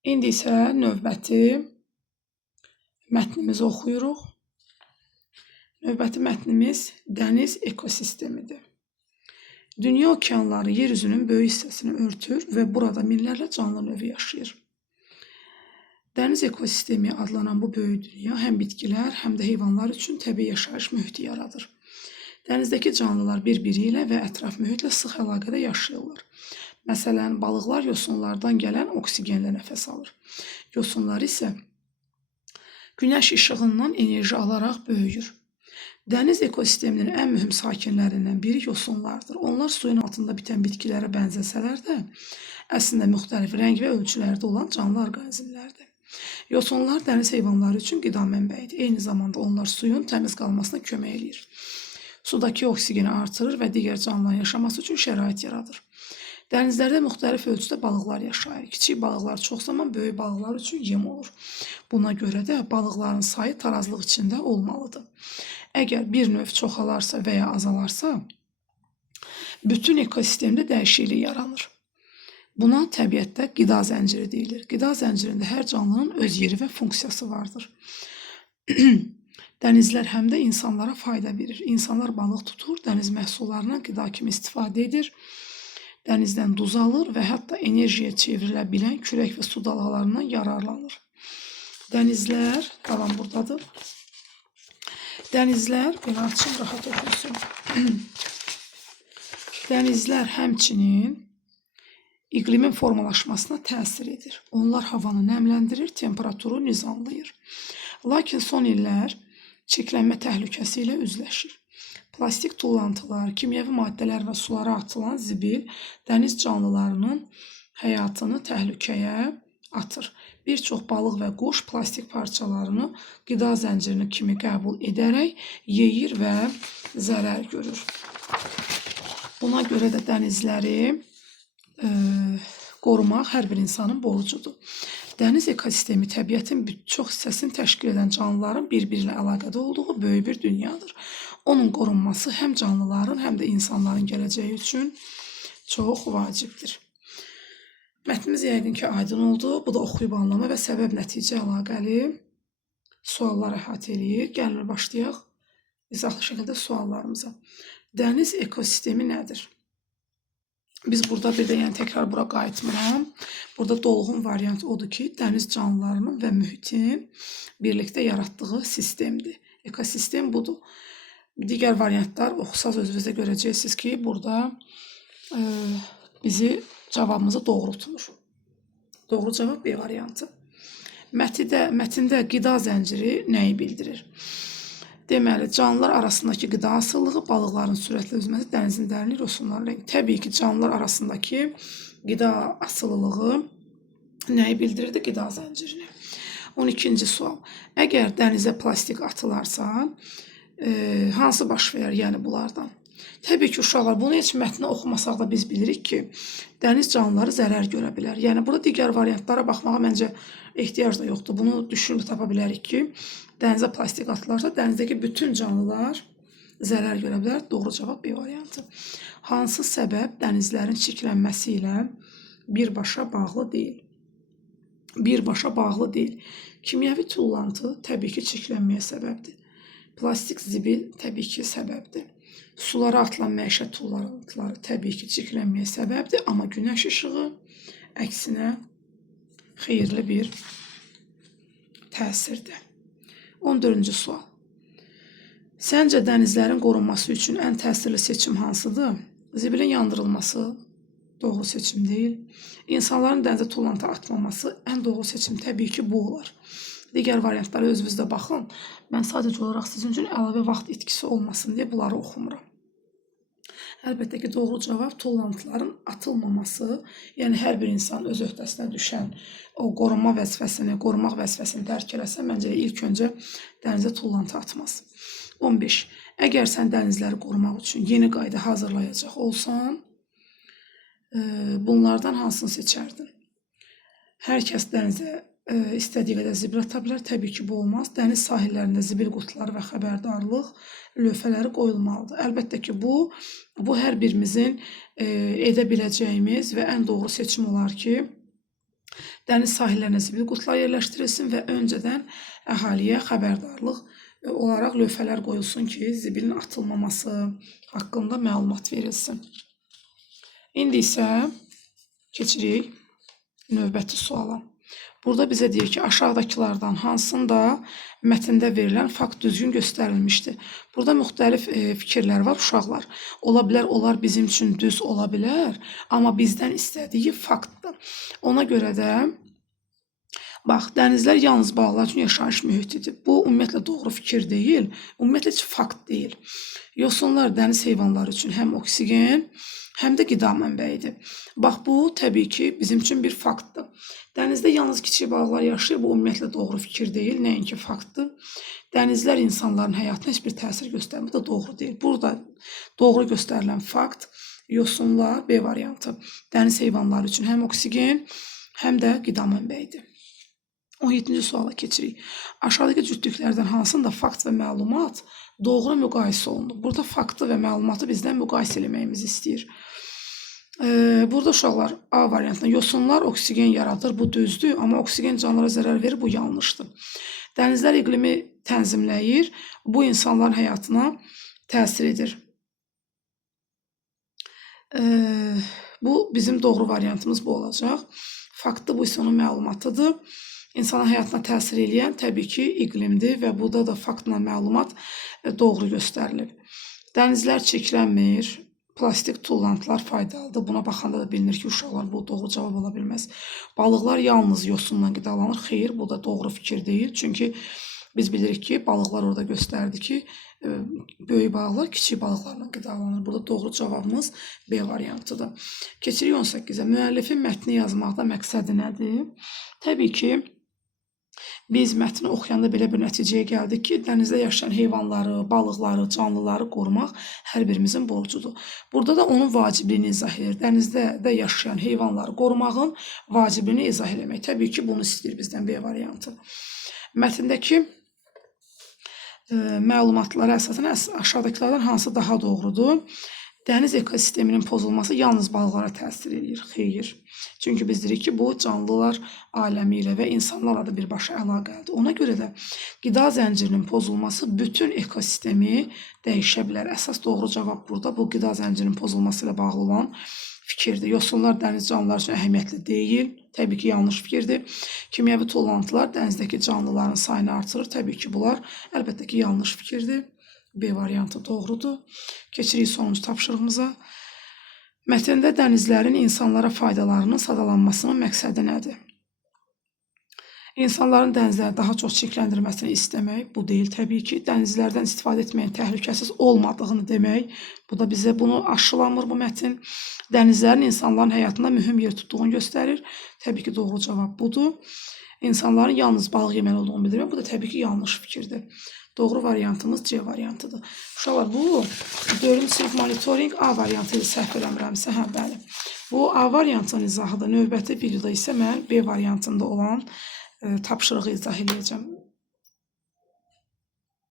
İndi isə növbəti mətnimizi oxuyuruq. Növbəti mətnimiz dəniz ekosistemidir. Dünya okeanları yer üzünün böyük hissəsini örtür və burada minlərlə canlı növü yaşayır. Dəniz ekosistemi adlanan bu böyük dünya həm bitkilər, həm də heyvanlar üçün təbii yaşayış mühiti yaradır. Dənizdəki canlılar bir-biri ilə və ətraf mühitlə sıx əlaqədə yaşayırlar. Məsələn, balıqlar yosunlardan gələn oksigenlə nəfəs alır. Yosunlar isə günəş işığından enerji alaraq böyüyür. Dəniz ekosisteminin ən mühüm sakinlərindən biri yosunlardır. Onlar suyun altında bitən bitkilərə bənzəsələr də, əslində müxtəlif rəng və ölçülərdə olan canlı orqanizmlərdir. Yosunlar dəniz heyvanları üçün qida mənbəyidir. Eyni zamanda onlar suyun təmiz qalmasına kömək edir. Sudakı oksigeni artırır və digər canlıların yaşaması üçün şərait yaradır. Dənizlərdə müxtəlif ölçüdə balıqlar yaşayır. Kiçik balıqlar çox zaman böyük balıqlar üçün yem olur. Buna görə də balıqların sayı tarazlıq içində olmalıdır. Əgər bir növ çoxalarsa və ya azalarsa, bütün ekosistemdə dəyişiklik yaranır. Buna təbiətdə qida zənciri deyilir. Qida zəncirində hər canlının öz yeri və funksiyası vardır. Dənizlər həm də insanlara fayda verir. İnsanlar balıq tutur, dəniz məhsullarından qida kimi istifadə edir. Dənizdən duz alır və hətta enerjiyə çevrilə bilən külək və su dalğalarından yararlanır. Dənizlər, davam buradadır. Dənizlər, belə açın, rahat oxunsun. Dənizlər həmçinin iqlimin formalaşmasına təsir edir. Onlar havanı nəmləndirir, temperaturu nizamlayır. Lakin son illər çirklənmə təhlükəsi ilə üzləşir. Plastik tullantılar, kimyəvi maddələr və sulara atılan zibil dəniz canlılarının həyatını təhlükəyə atır. Bir çox balıq və quş plastik parçalarını qida zəncirini kimi qəbul edərək yeyir və zərər görür. Buna görə də dənizləri qorumaq hər bir insanın borcudur. Dəniz ekosistemi təbiətin çox hissəsini təşkil edən canlıların bir-biri ilə əlaqədə olduğu böyük bir dünyadır. Onun qorunması həm canlıların, həm də insanların gələcəyi üçün çox vacibdir. Mətnimiz yəqin ki, aydın oldu. Bu da oxuyub anlama və səbəb-nəticə əlaqəli suallar əhatə eləyir. Gəlin başlayaq izahlı şəkildə suallarımıza. Dəniz ekosistemi nədir? Biz burada bir də təkrar bura qayıtmıram. Burada dolğun variant odur ki, dəniz canlılarının və mühitin birlikdə yaratdığı sistemdir. Ekosistem budur. Digər variantlar oxusaz özünüzdə görəcəksiniz ki, burada bizi cavabımızı doğrultmur. Doğru cavab B variantı. Mətndə qida zənciri nəyi bildirir? Deməli, canlılar arasındakı qida asılılığı, balıqların sürətlə üzməsi, dənizin dərinliyi, yosunların rəngi. Təbii ki, canlılar arasındakı qida asılılığı nəyi bildirirdi? Qida zəncirini. 12-ci sual. Əgər dənizə plastik atılarsa, hansı baş verər, yəni bunlardan? Təbii ki, uşaqlar, bunu heç mətni oxumasaq da biz bilirik ki, dəniz canlıları zərər görə bilər. Yəni, burada digər variantlara baxmağa məncə ehtiyac da yoxdur. Bunu düşünüb tapa bilərik ki, dənizə plastik atılarsa, dənizdəki bütün canlılar zərər görə bilər. Doğru cavab B variantı. Hansı səbəb dənizlərin çirklənməsi ilə birbaşa bağlı deyil? Birbaşa bağlı deyil. Kimyəvi tullantı təbii ki, çirklənməyə səbəbdir. Plastik zibil təbii ki, səbəbdir. Sulara atılan məişət tullantıları təbii ki, çirklənməyə səbəbdir. Amma günəş işığı əksinə xeyirli bir təsirdir. 14-cü sual. Səncə dənizlərin qorunması üçün ən təsirli seçim hansıdır? Zibilin yandırılması doğru seçim deyil. İnsanların dənizə tullantı atmaması ən doğru seçim təbii ki, bu olar. Digər variantlara özünüzdə baxın. Mən sadəcə olaraq sizin üçün əlavə vaxt itkisi olmasın deyə bunları oxumuram. Əlbəttə ki, doğru cavab tullantıların atılmaması, yəni hər bir insan öz öhdəsinə düşən o qorumaq vəzifəsini dərk eləsə, məncə ilk öncə dənizə tullantı atmaz. 15. Əgər sən dənizləri qorumaq üçün yeni qayda hazırlayacaq olsan, bunlardan hansını seçərdin? Hər kəs dənizə istədiyi qədər zibil ata bilər. Təbii ki, bu olmaz. Dəniz sahillərində zibil qutuları və xəbərdarlıq lövhələri qoyulmalıdır. Əlbəttə ki, bu hər birimizin edə biləcəyimiz və ən doğru seçim olar ki, Dəniz sahillərinə zibil qutular yerləşdirilsin və öncədən əhaliyə xəbərdarlıq olaraq lövhələr qoyulsun ki, zibilin atılmaması haqqında məlumat verilsin. İndi isə keçirik növbəti suala. Burada bizə deyir ki, aşağıdakılardan hansında mətndə verilən fakt düzgün göstərilmişdir. Burada müxtəlif fikirlər var, uşaqlar. Ola bilər, onlar bizim üçün düz ola bilər, amma bizdən istədiyi faktdır. Ona görə də, bax, dənizlər yalnız balıqlar üçün yaşayış mühitidir. Bu, ümumiyyətlə doğru fikir deyil, ümumiyyətlə heç fakt deyil. Yosunlar dəniz heyvanları üçün həm oksigen, həm də qida mənbəyidir. Bax, bu, təbii ki, bizim üçün bir faktdır. Dənizdə yalnız kiçik balıqlar yaşayır, bu ümumiyyətlə doğru fikir deyil, nəinki faktdır. Dənizlər insanların həyatına heç bir təsir göstərmir, bu da doğru deyil. Burada doğru göstərilən fakt, yosunlar, B variantı, dəniz heyvanları üçün həm oksigen, həm də qida mənbəyidir. 17-ci suala keçirik. Aşağıdakı cütlüklərdən hansında fakt və məlumat doğru müqayisə olunur? Burada faktı və məlumatı bizdən müqayisə eləməyimizi istəyir. Burada uşaqlar A variantında yosunlar oksigen yaradır, bu düzdür, amma oksigen canlılara zərər verir, bu yanlışdır. Dənizlər iqlimi tənzimləyir, bu insanların həyatına təsir edir. Bu bizim doğru variantımız bu olacaq. Faktı bu isə onun məlumatıdır. İnsanın həyatına təsir edən təbii ki, iqlimdir və burada da faktla məlumat doğru göstərilir. Dənizlər çirklənmir, plastik tullantılar faydalıdır. Buna baxanda da bilinir ki, uşaqlar bu doğru cavab ola bilməz. Balıqlar yalnız yosunla qidalanır. Xeyr, bu da doğru fikir deyil. Çünki biz bilirik ki, balıqlar orada göstərdi ki, böyük balıqlar kiçik balıqlarla qidalanır. Burada doğru cavabımız B variantıdır. Keçirik 18-ə. Müəllifin mətni yazmaqda məqsədi nədir? Təbii ki, biz mətni oxuyanda belə bir nəticəyə gəldik ki, dənizdə yaşayan heyvanları, balıqları, canlıları qorumaq hər birimizin borcudur. Burada da onun vacibliyini izah edir. Dənizdə də yaşayan heyvanları qorumağın vacibliyini izah eləmək. Təbii ki, bunu istəyir bizdən B variantı. Mətndəki məlumatlara əsasən aşağıdakılardan hansı daha doğrudur? Dəniz ekosisteminin pozulması yalnız balıqlara təsir edir. Xeyr. Çünki biz deyirik ki, bu canlılar aləmi ilə və insanlarla da birbaşa əlaqəlidir. Ona görə də qida zəncirinin pozulması bütün ekosistemi dəyişə bilər. Əsas doğru cavab burada bu qida zəncirinin pozulması ilə bağlı olan fikirdir. Yosunlar dəniz canlıları üçün əhəmiyyətli deyil. Təbii ki, yanlış fikirdir. Kimyəvi tullantılar dənizdəki canlıların sayını artırır. Təbii ki, bunlar əlbəttə ki, yanlış fikirdir. B variantı doğrudur. Keçirik sonuncu tapşırığımıza. Mətndə dənizlərin insanlara faydalarının sadalanmasının məqsədi nədir? İnsanların dənizləri daha çox çirkləndirməsini istəmək, bu deyil təbii ki. Dənizlərdən istifadə etməyin təhlükəsiz olmadığını demək, bu da bizə bunu aşılamır bu mətn. Dənizlərin insanların həyatında mühüm yer tutduğunu göstərir. Təbii ki, doğru cavab budur. İnsanların yalnız balıq yeməli olduğunu bildirmək, bu da təbii ki, yanlış fikirdir. Doğru variantımız C variantıdır. Uşaqlar, bu 4-cü sinif monitoring A variantı ilə səhv eləmirəmsə, hə, bəli. Bu A variantının izahıdır. Növbəti videoda isə mən B variantında olan tapşırığı izah edəcəm.